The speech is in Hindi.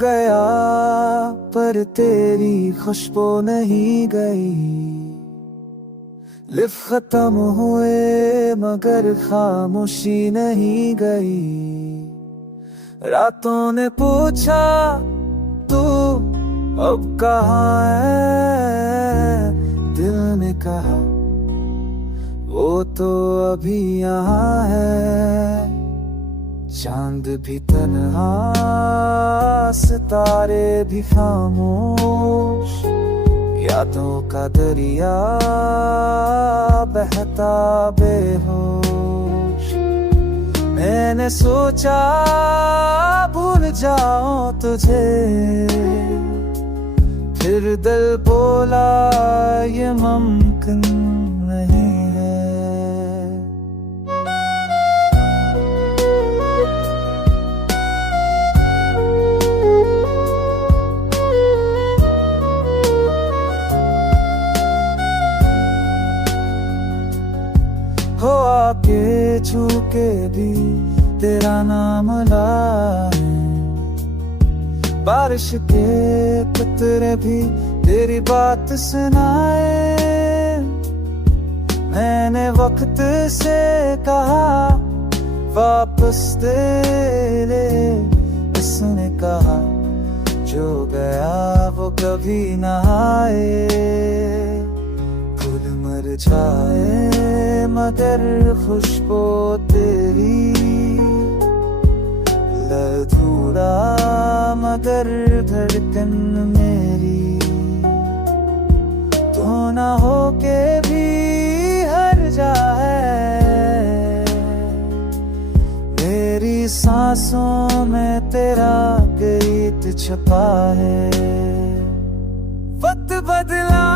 गया पर तेरी खुशबू नहीं गई। लिफ्ट खत्म हुए मगर खामोशी नहीं गई। रातों ने पूछा तू अब कहाँ है, दिल ने कहा वो तो अभी यहाँ है। चांद भी तन्हा, सितारे भी खामोश, यादों का दरिया बहता बेहोश। मैंने सोचा भूल जाऊं तुझे, फिर दिल बोला ये मुमकिन नहीं है। हो आके छू के भी तेरा नाम लाए, बारिश के कतरे भी तेरी बात सुनाए। मैंने वक्त से कहा वापस दे ले, इसने कहा जो गया वो कभी न आए। फूल मर जाए मगर खुशबू तेरी, अधूरा मगर धड़कन मेरी। तो ना हो के भी हर जाए, मेरी सांसों में तेरा गीत छपा है। वक्त बदला